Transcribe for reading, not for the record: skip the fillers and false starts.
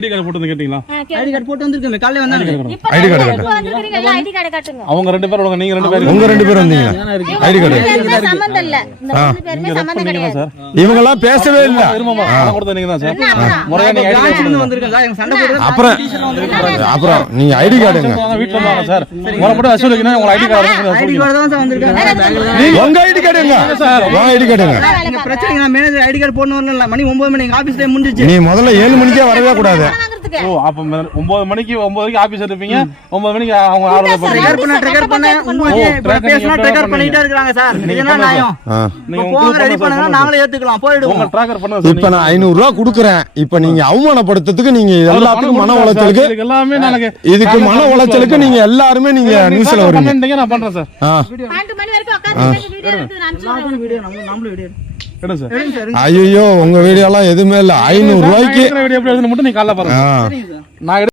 ID card போட்டு கேட்டீங்களா? ID card போட்டு வந்திருக்கீங்க காலையில வந்தாங்க. ஐடி கார்டு காட்டு. ஐடி கார்டு காட்டுங்க. அவங்க ரெண்டு பேரும் நீங்க ரெண்டு பேரும் உங்க ரெண்டு பேரும் வந்தீங்க. ஐடி கார்டு சம்பந்தம் இல்ல. இந்த மூணு பேருமே சம்பந்தம் கிடையாது சார். இவங்க எல்லாம் பேசவே இல்ல. இருமாமா பணம் கொடுத்த நீங்க தான் சார். முறையா நீங்க ஐடி கார்டு வந்திருக்கீங்க சார். எங்க சண்டை போடுறது அப்புறம் நீங்க ஐடி கார்டுங்க. வீட்ல வாங்க சார். முறைப்படி அசூலுக்குனா உங்க ஐடி கார்டு ஐடி கார்டு தான் சார் வந்திருக்காங்க. உங்க ஐடி கார்டுங்க. உங்க ஐடி கார்டுங்க. இந்த பிரச்சனை நான் மேனேஜர் ஐடி கார்டு போடணும் வரல. மணி 9 மணிக்கு ஆபீஸ் டைம் முடிஞ்சிச்சு. நீ முதல்ல 7 மணிக்கே வரவே கூடாது. ஓ அப்ப 9 மணிக்கு ஆபீஸ் இருப்பீங்க. 9 மணிக்கு அவங்க ஆர்டர் ட்ரிகர் பண்ண உங்களுக்கு பேசினா ட்ரிகர் பண்ணிட்டே இருக்காங்க சார். இது என்ன நியாயம்? நீங்க போங்க ரெடி பண்ணுங்க நாங்களே ஏத்துக்கலாம் போய்டுவோம். உங்க ட்ராக்கர் பண்ண இப்ப நான் 500 ரூபாய் கொடுக்கறேன். இப்ப நீங்க அவமானப்படுத்துறதுக்கு நீங்க எல்லாத்துக்கும் மன உளைச்சலுக்கு எல்லாமே நாளைக்கு இதுக்கு மன உளைச்சலுக்கு நீங்க எல்லாரும் நீங்க நியூஸ்ல வரீங்க. நான் பண்றேன் சார். 12 மணி வரைக்கும் உட்கார்ந்து வீடியோ எடுத்து அனுப்பிச்சு வீடியோ நம்மளும் வீடியோ என்ன சார்? ஐயோ உங்க வீடியோ எல்லாம் எதுவுமே இல்ல. 500 ரூபாய்க்கு வீடியோ எப்படி எடுத்து மட்டும் நீ காலைல பாருங்க. நான்